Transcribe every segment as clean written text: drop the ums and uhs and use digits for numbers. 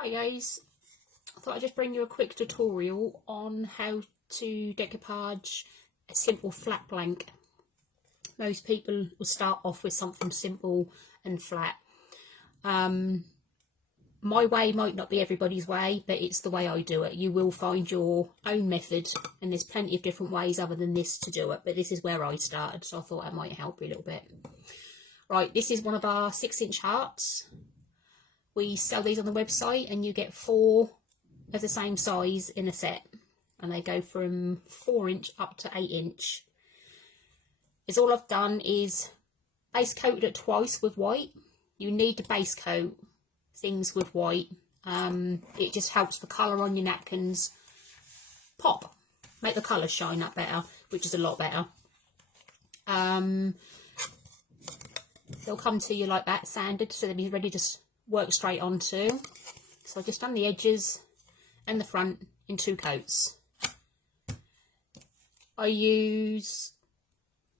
Hi guys, I thought I'd just bring you a quick tutorial on how to decoupage a simple flat blank. Most people will start off with something simple and flat. My way might not be everybody's way, but it's the way I do it. You will find your own method, and there's plenty of different ways other than this to do it, but this is where I started, so I thought I might help you a little bit. Right, this is one of our 6-inch hearts. We sell these on the website and you get 4 of the same size in a set, and they go from 4-inch up to 8-inch. Is all I've done is base coated it twice with white. You need to base coat things with white. It just helps the colour on your napkins pop, make the colour shine up better, which is a lot better. They'll come to you like that, sanded, so they'll be ready to work straight onto. So I've just done the edges and the front in 2 coats. I use,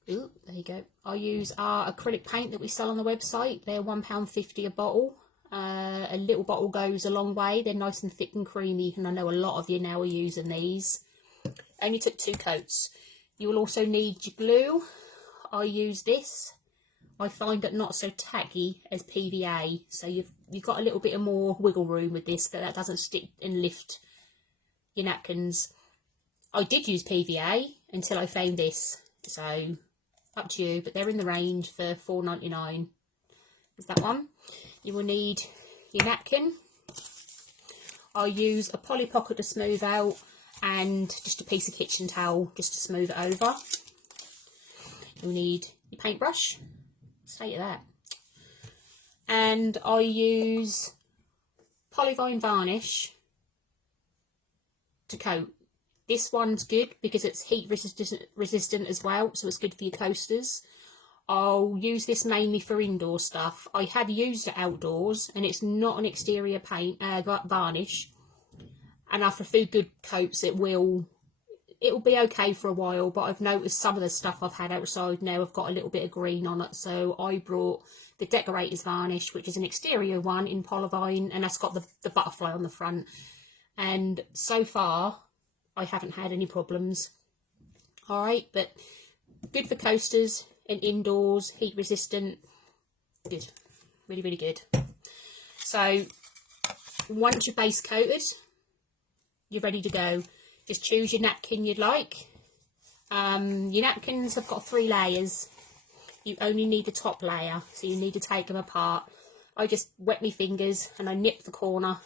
there you go, I use our acrylic paint that we sell on the website. They're £1.50 a bottle. A little bottle goes a long way. They're nice and thick and creamy, and I know a lot of you now are using these. Only took 2 coats. You will also need your glue. I use this. I find it not so tacky as PVA, so you've got a little bit of more wiggle room with this, that doesn't stick and lift your napkins. I did use PVA until I found this, so up to you, but they're in the range for £4.99. Is that one? You will need your napkin. I use a poly pocket to smooth out and just a piece of kitchen towel just to smooth it over. You'll need your paintbrush. State of that. And I use polyvinyl varnish to coat. This one's good because it's heat resistant as well, so it's good for your coasters. I'll use this mainly for indoor stuff. I have used it outdoors, and it's not an exterior paint varnish. And after a few good coats, it'll be okay for a while, but I've noticed some of the stuff I've had outside now have got a little bit of green on it, so I brought the Decorator's Varnish, which is an exterior one in polyvinyl, and that's got the butterfly on the front. And so far, I haven't had any problems. Alright, but good for coasters and indoors, heat resistant, good, really, really good. So, once you're base coated, you're ready to go. Just choose your napkin you'd like. Your napkins have got 3 layers. You only need the top layer, so you need to take them apart. I just wet my fingers and I nip the corner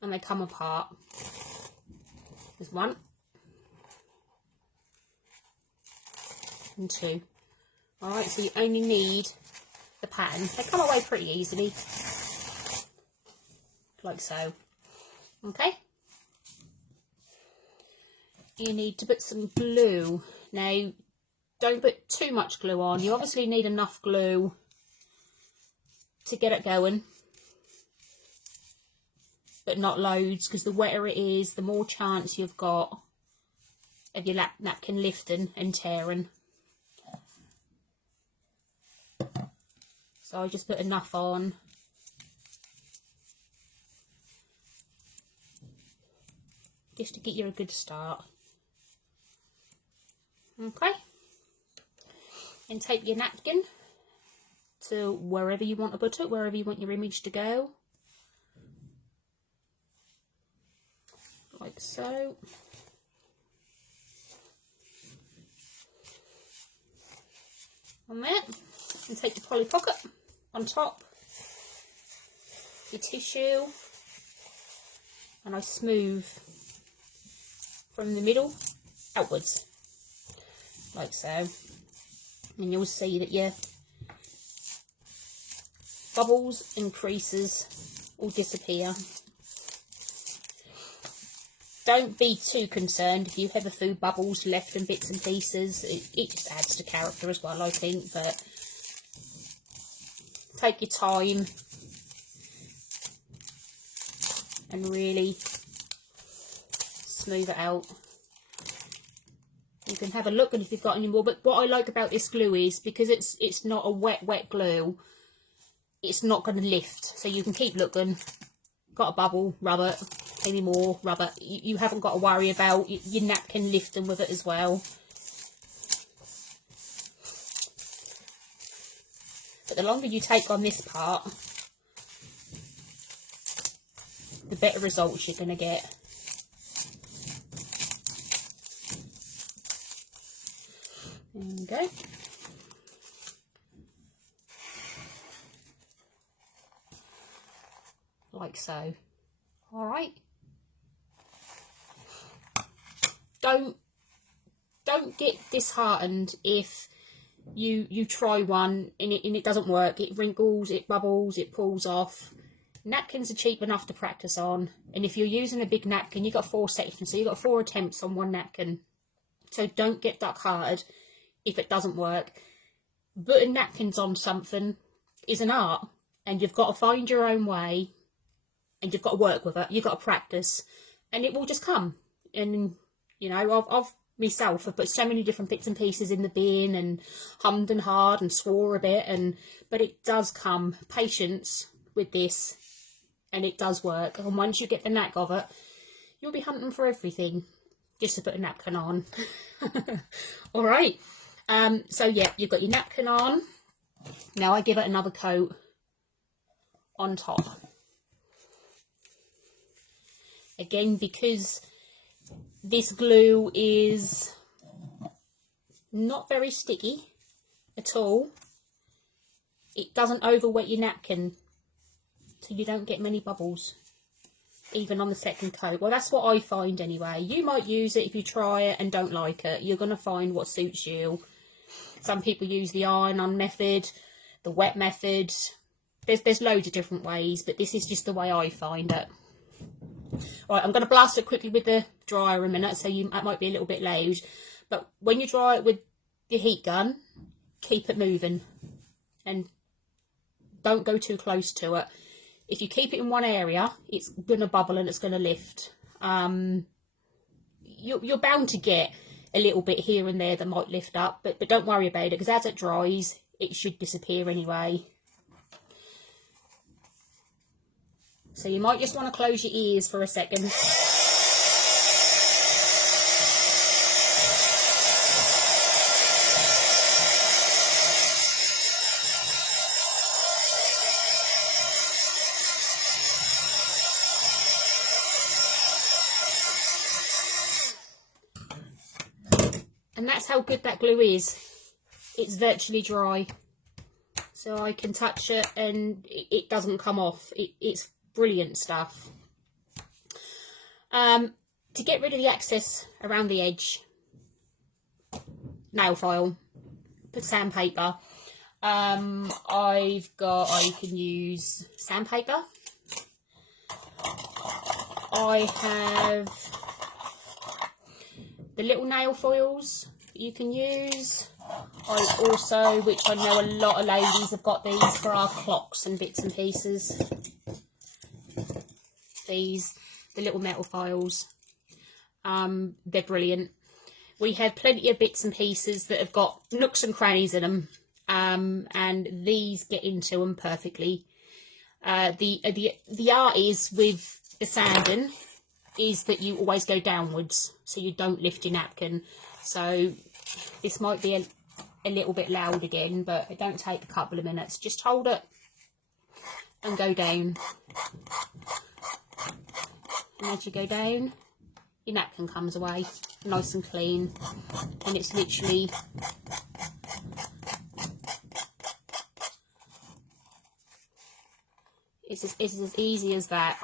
and they come apart. There's 1 and 2. Alright, so you only need the pattern. They come away pretty easily, like so. Okay. You need to put some glue. Now, don't put too much glue on. You obviously need enough glue to get it going, but not loads, because the wetter it is, the more chance you've got of your napkin lifting and tearing. So I just put enough on. Just to get you a good start. Okay, and take your napkin to wherever you want to put it, wherever you want your image to go, like so. On that, and take your poly pocket on top, your tissue, and I smooth from the middle outwards, like so, and you'll see that your bubbles and creases will disappear. Don't be too concerned if you have a few bubbles left and bits and pieces. It just adds to character as well, I think, but take your time and really smooth it out. You can have a look, and if you've got any more, but what I like about this glue is because it's not a wet glue, it's not going to lift. So you can keep looking. Got a bubble, rub it. Any more, rub it. You haven't got to worry about your napkin lifting with it as well. But the longer you take on this part, the better results you're going to get. There we go. Like so. All right. Don't get disheartened if you try one and it doesn't work. It wrinkles, it bubbles, it pulls off. Napkins are cheap enough to practice on, and if you're using a big napkin, you've got 4 sections, so you've got 4 attempts on one napkin. So don't get duck-hearted if it doesn't work. Putting napkins on something is an art, and you've got to find your own way, and you've got to work with it. You've got to practice, and it will just come. And you know, I've myself have put so many different bits and pieces in the bin and hummed and hawed and swore a bit, but it does come. Patience with this, and it does work. And once you get the knack of it, you'll be hunting for everything just to put a napkin on. All right. So yeah, you've got your napkin on. Now I give it another coat on top. Again, because this glue is not very sticky at all, it doesn't over wet your napkin, so you don't get many bubbles, even on the second coat. Well, that's what I find anyway. You might use it if you try it and don't like it. You're going to find what suits you. Some people use the iron-on method, the wet method. There's loads of different ways, but this is just the way I find it. Right, I'm going to blast it quickly with the dryer a minute, so it might be a little bit loud. But when you dry it with your heat gun, keep it moving and don't go too close to it. If you keep it in one area, it's going to bubble and it's going to lift. You're bound to get a little bit here and there that might lift up, but don't worry about it, because as it dries, it should disappear anyway. So you might just want to close your ears for a second. And that's how good that glue is. It's virtually dry. So I can touch it and it doesn't come off. It's brilliant stuff. To get rid of the excess around the edge, nail file, put sandpaper. I can use sandpaper. I have the little nail foils that you can use. I also, which I know a lot of ladies have got these for our clocks and bits and pieces. These, the little metal files. They're brilliant. We have plenty of bits and pieces that have got nooks and crannies in them, and these get into them perfectly. The art is with the sanding is that you always go downwards, so you don't lift your napkin. So this might be a little bit loud again, but it don't take a couple of minutes. Just hold it and go down. And as you go down, your napkin comes away nice and clean, and it's literally it's as easy as that.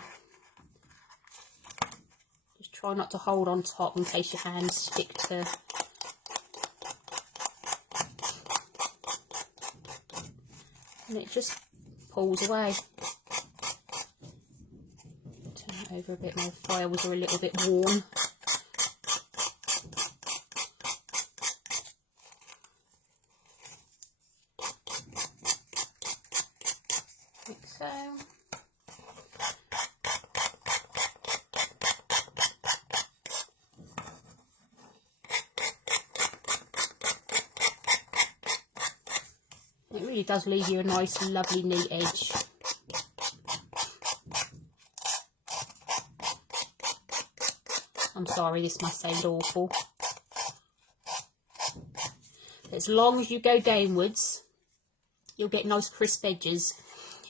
Just try not to hold on top in case your hands stick to. And it just pulls away. Turn it over a bit. My files are a little bit worn. Like so. It really does leave you a nice, lovely, neat edge. I'm sorry, this must sound awful. As long as you go downwards, you'll get nice crisp edges.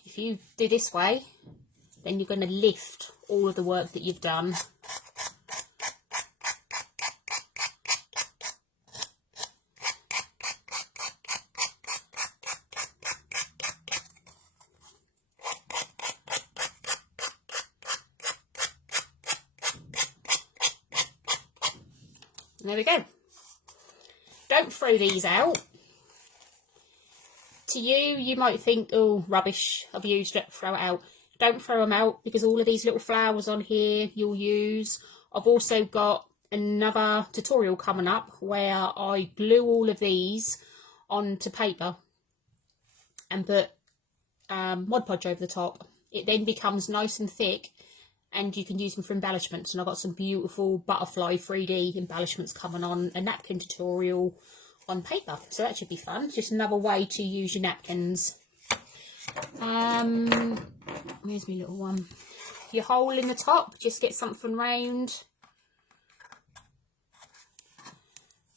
If you do this way, then you're going to lift all of the work that you've done. There we go. Don't throw these out. To you, you might think, oh, rubbish, I've used it, throw it out. Don't throw them out, because all of these little flowers on here you'll use. I've also got another tutorial coming up where I glue all of these onto paper and put Mod Podge over the top. It then becomes nice and thick, and you can use them for embellishments. And I've got some beautiful butterfly 3D embellishments coming on a napkin tutorial on paper, so that should be fun. Just another way to use your napkins. Where's my little one? Your hole in the top, just get something round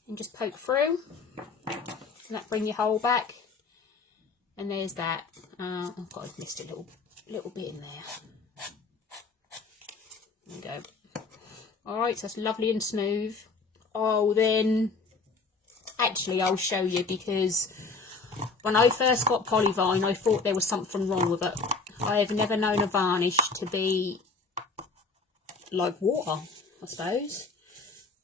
and just poke through, and that bring your hole back. And there's that. Oh God, I've missed a little bit in there. There we go. Alright, so that's lovely and smooth. Oh, then actually I'll show you, because when I first got Polyvine I thought there was something wrong with it. I have never known a varnish to be like water, I suppose.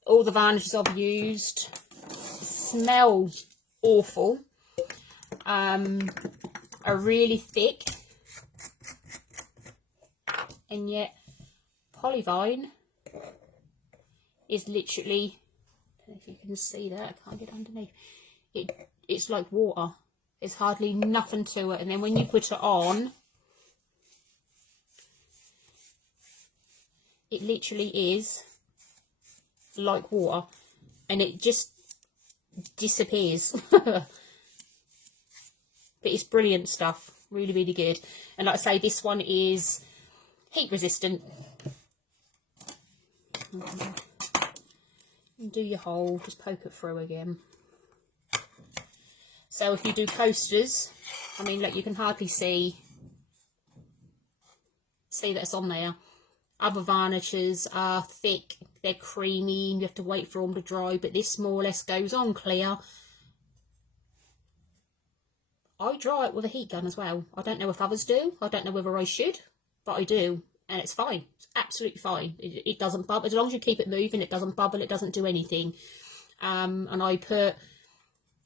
All the varnishes I've used smell awful, are really thick, and yet Polyvine is literally, I don't know if you can see that, I can't get underneath, it's like water. There's hardly nothing to it, and then when you put it on, it literally is like water, and it just disappears. But it's brilliant stuff, really, really good. And like I say, this one is heat resistant. And do your hole, just poke it through again. So if you do coasters, I mean, look, you can hardly see that it's on there. Other varnishes are thick, they're creamy, and you have to wait for them to dry, but this more or less goes on clear. I dry it with a heat gun as well. I don't know if others do, I don't know whether I should, but I do, and it's fine. It's absolutely fine. It doesn't bubble. As long as you keep it moving, it doesn't bubble, it doesn't do anything. And I put,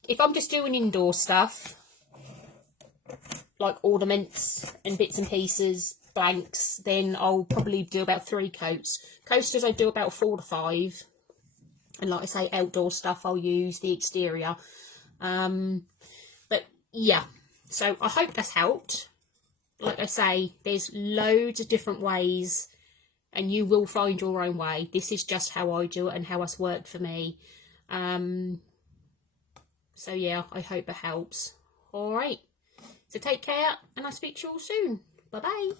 if I'm just doing indoor stuff, like ornaments and bits and pieces, blanks, then I'll probably do about 3 coats. Coasters I do about 4 to 5. And like I say, outdoor stuff I'll use the exterior. But yeah, so I hope that's helped. Like I say, there's loads of different ways, and you will find your own way. This is just how I do it and how it's worked for me. So yeah, I hope it helps. Alright, so take care, and I'll speak to you all soon. Bye bye.